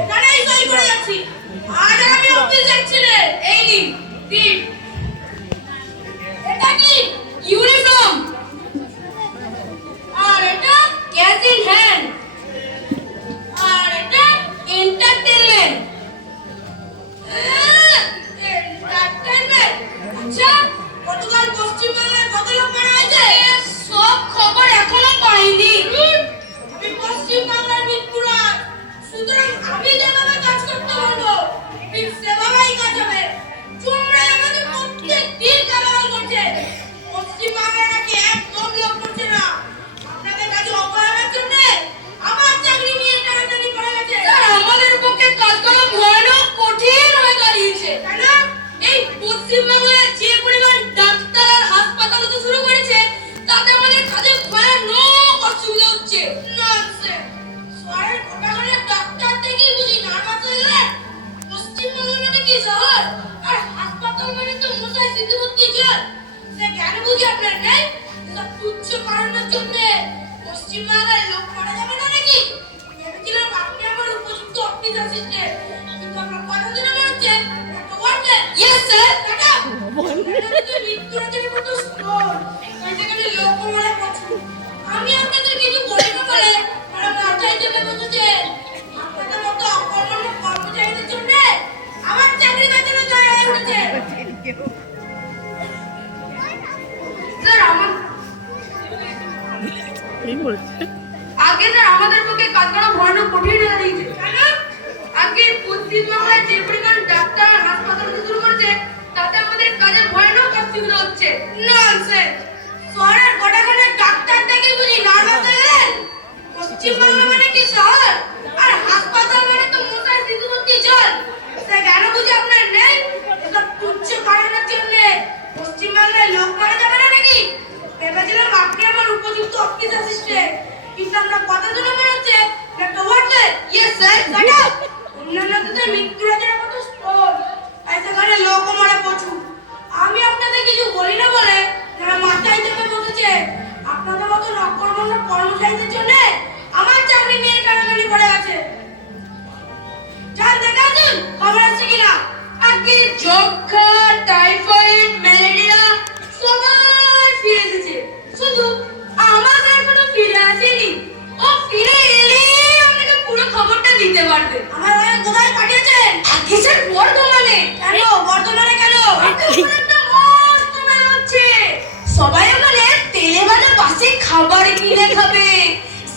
এখানেই সই করে যাচ্ছি। আজ আমি অফিস যাচ্ছি রে। এই নিন দিন। এটা কি ইউনিফর্ম, আর এটা ক্যাশ ইন হ্যান্ড, আর এটা এন্টারটেইনমেন্ট। এন্টারটেইনমেন্ট? আচ্ছা, গতকাল পশ্চিমবঙ্গের কত লোক মারা হয়েছে? সব খবর এখনো পাইনি। আমি পশ্চিমবাংলার মিরপুরা, সুতরাং আমি যেভাবে কাজ করতে বলবো ঠিক সেভাবেই কাজ হবে। তোমরা আমাদের প্রত্যেক দিন গালাগাল করছে। পশ্চিমবাংলা নাকি একদম লোক করছে না। আপনাদের কাজে অবহেলার জন্য আমার চাকরি নিয়ে টানাটানি পড়ে গেছে। স্যার, আমাদের পক্ষে কাজ করা ভয়ানক কঠিন হয়ে দাঁড়িয়েছে। কেন? এই পশ্চিমবাংলায় যে পরিমাণ ডাক্তার আর হাসপাতাল হতে শুরু করেছে, তাতে আমাদের কাজে ভয়ানক অসুবিধা হচ্ছে। ননসেন্স! শহরের গোটাগাড়ি ডাক্তার থেকেই বুঝি নার্ভাস হয়ে গেলেন। পশ্চিমবাংলা মানে কি শহর? আর হাসপাতাল মানে তো মশাই সিকিউরিটি জেল। সে জ্ঞান বুঝি আপনার নেই? এসব তুচ্ছ কারণের জন্য পশ্চিমবাংলার লোক মারা যাবে না নাকি? ভেবেছিলাম আপনি আমার উপযুক্ত অফিস অ্যাসিস্ট্যান্ট, কিন্তু আপনার কথা শুনে মনে হচ্ছে একটা ওয়ার্ডে ইয়েস স্যার টাটা মৃত্যুরাজের মতো স্টোর তাই সেখানে লোক মারা প্রচুর। আমি আপনাদের কিছু বলি না বলে তারা মাথায় চেপে বসেছে। আপনাদের মতো অকর্মণ্য কর্মচারীদের জন্য আমার চাকরি বাঁচানো দায় হয়ে উঠেছে। স্যার, আগে স্যার আমাদের পক্ষে কাজ করা ভয়ানক কঠিন হয়ে দাঁড়িয়েছে। কেন? আগে পশ্চিমবাংলায় যে পরিমাণ ডাক্তার আর হাসপাতাল হতে শুরু করেছে, তাতে আমাদের কাজের ভয়ানক অসুবিধা হচ্ছে। ননসেন্স! শহরের গোটাগাড়ি ডাক্তার থেকে বুঝি নার্ভাস হয়ে গেলেন? পশ্চিমবাংলা মানে কি শহর? আর হাসপাতাল মানে তো মশার সিকিউরিটি জল। সে জ্ঞান বুঝি আপনার নেই? এসব তুচ্ছ কারণের জন্য পশ্চিমবাংলায় লোক মারা যাবে না নাকি? ভেবেছিলাম আপনি আমার উপযুক্ত অফিস অ্যাসিস্ট্যান্ট, কিন্তু আপনার কথা শুনে মনে হচ্ছে একটা ওয়ার্ডে ইয়েস স্যার টাটা অন্যান্য দেশের মৃত্যুরাজের মতো স্টোর তাই সেখানে লোক মারা প্রচুর। আমি আপনাদের কিছু বলি না বলে যারা মাথায় চেপে বসেছে। আপনাদের মতো নকর্মণ্য কর্মচারীদের জন্য আমার চাকরি নিয়ে টানাটানি পড়ে আছে। যান দেখে আসুন খবর আছে কিনা। আগে যক্ষা, টাইফয়েড, ম্যালেরিয়া সবার ফিরে এসেছে, শুধু আমার এখনো ফিরে আসেনি। ও ফিরে এলে আপনাকে পুরো খবরটা দিতে পারবে। আমার ভাই কোথায় পাঠিয়েছেন? আগে স্যার বর্ধমানে। কেন বর্ধমানে কেন? একটা মস্ত মেলা হচ্ছে। সবাই ওখানে তেলে ভাজা বাসি খাবার কিনে খাবে,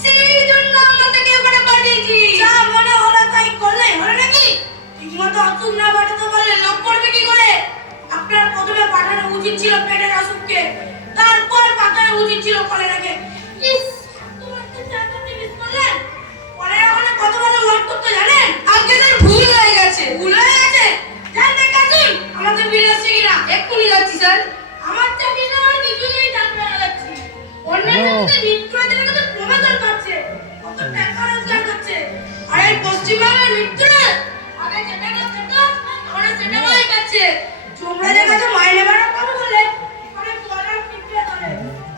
সেই জন্য আমাদেরকে ওখানে পাঠিয়েছি। যা মনে হলো তাই করলে হলো নাকি? ঠিকমতো অসুখ না বাড়াতে পারলে লোক পড়বে কি করে? আপনার প্রথমে পাঠানো উচিত ছিল পেটের অসুখকে, তারপর পাঠানো উচিত ছিল কলেরাকে। ইস, তোমার তো চারটাতে মিস করলেন। কলেরা ওখানে কত ভালো ওয়ার্ক করতে জানেন? আগে স্যার ভুল হয়ে গেছে। ভুল হয়ে গেছে? যান দেখে আসুন আমাদের ফিরে আসছে কিনা। এক্ষুনি যাচ্ছি স্যার। আমার চাকরি নেওয়ার কিছু নেই, চাকরি লাগাচ্ছি। অন্যান্য দেশের মৃত্যুরাজের কাছে প্রমাণ পাচ্ছে কত টাকা রোজগার করছে। আর এই পশ্চিমবাংলার মৃত্যুরাজ আগে যেটা করছে তো এখন সেটা হয়ে গেছে। যমরাজের কাছে মাইনে বাড়া কথা বলে মানে ডলার টিপে ধরে,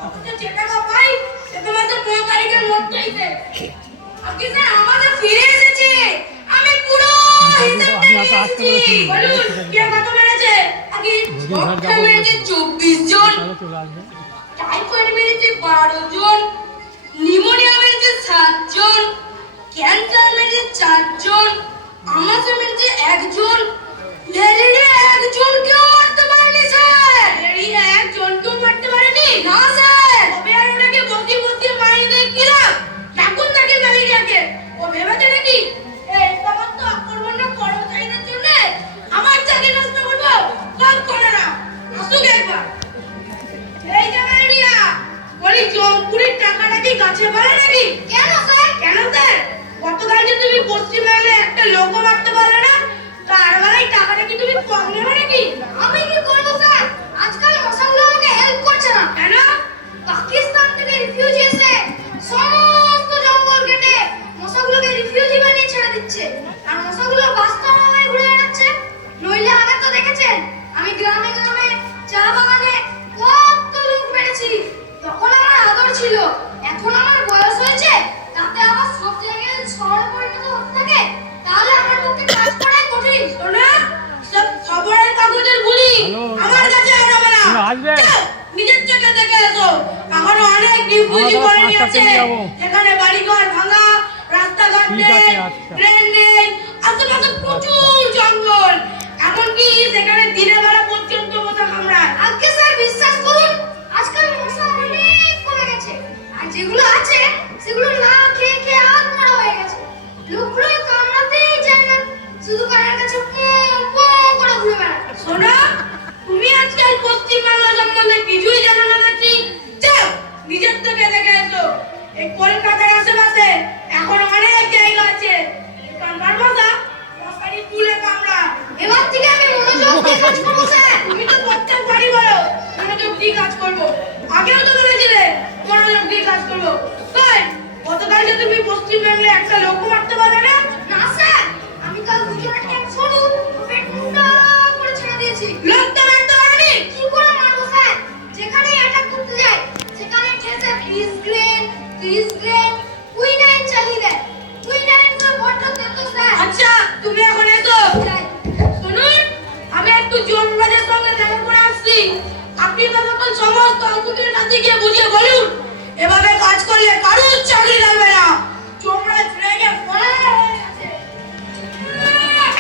অথচ যে টাকা পাই সেটা মাসে 15 তারিখের মধ্যেই দেয়। আগে স্যার আমাদের ফিরে এসেছে। আমি পুরো হিসাবটা নিয়েছি। বলুন কে কত মেরেছে? আগে যক্ষা মেরেছে 24 জন, টাইফয়েড মেরেছে 12 জন, নিউমোনিয়া মেরেছে 7 জন, ক্যান্সার মেরেছে 4 জন, আমাশা মেরেছে 1 জন, ম্যালেরিয়া 1 জনকেও মারতে পারেনি স্যার। ম্যালেরিয়া 1 জনকেও মারতে পারেনি? না স্যার। তবে আর ওনাকে বকি বকি মারিয়ে দেয় কি লাভ? ডাকুন তাকে ম্যালেরিয়াকে। ও ভেবেছে নাকি এই সমস্ত অকর্মণ্য কর্মচারীদের জন্য আমার চাকরি নষ্ট করবো? লাভ করে না, আসুক একবার। এই যে ম্যালেরিয়া, বলি জমপুরির টাকাটা কি গাছে পড়ে নাকি? কেন স্যার? কেন স্যার? গতকাল যে তুমি পশ্চিমবাংলায় একটা লোকও মারতে পারলে না, তার বেলায় টাকাটা কি তুমি কম নেবে নাকি? আমি কি করবো স্যার? আজকাল মশাগুলো আমাকে হেল্প করছে না। কেন? পাকিস্তান থেকে রিফিউজি এসে সমস্ত জঙ্গল কেটে মশাগুলোকে রিফিউজি বানিয়ে ছেড়ে দিচ্ছে, আর মশাগুলো বাস্তবে ঘুরে বেড়াচ্ছে। নইলে আগে তো দেখেছেন আমি গ্রামে গ্রামে চা বাগানে কত লোক মেরেছি, তখন আমার আদর ছিল। এখন আমার বয়স হয়েছে, তাতে আবার সব জায়গায় শহরে পরিণত হতে থাকে, তাহলে আসবে? নিজের চোখে দেখে এসো। এখনো অনেক ডিউটি করেনি আছে, এখানে বাড়িঘর ভাঙা, রাস্তাঘাট ঠিক নেই, আছে, আচ্ছা। ট্রেন নেই, আশেপাশে প্রচুর জঙ্গল, এমনকি সেখানে দিনের বেলা পর্যন্ত মশা কামড়ায়। আজকে স্যার বিশ্বাস করুন, আজকাল মশা অনেক কমে গেছে, আর যেগুলো আছে সেগুলো না খেয়ে খেয়ে আত্মরা হয়ে গেছে। লোকগুলো কামড়াতেই চায় না, শুধু কানের কাছে পো পো করে ঘুরে বেড়ায়। শোনো, তুমি আজকাল পশ্চিমবাংলা সম্বন্ধে কিছুই জানো না দেখছি। যাও নিজের চোখে দেখে এসো। এই কলকাতার আশেপাশে এখন অনেক জায়গা আছে এখানকার মশা মশারি তুলে কামড়ায়। এবার থেকে আমি মনোযোগ দিয়ে কাজ করবো স্যার। তুমি তো প্রত্যেক বাড়ি বলো মনোযোগ দিয়ে কাজ করবো, আগেও তো বলেছিলে মনোযোগ দিয়ে কাজ করবো। তাই গতকাল যে তুমি পশ্চিমবঙ্গে একটা লোক মারতে পারলে না? না স্যার, আমি কাল দুজনের এক সরু পেট মুন্ডা করে ছেড়ে দিয়েছি। লোক তো মারতে পারোনি। কি করে মারবো স্যার? যেখানে অ্যাটাক করতে যায় সেখানে ঠেসে ফ্রিজ গ্রেন কুইনাইন চালিয়ে দেয়। কুইনাইন তো বড্ড তেতো স্যার। আচ্ছা তুমি এখন এসো। শুনুন, আমি একটু জোনবাজের সঙ্গে দেখা করে আসছি। আপনি তখন সমস্ত অঙ্কুদের কাছে গিয়ে বুঝিয়ে বলুন এভাবে কাজ করলে কারো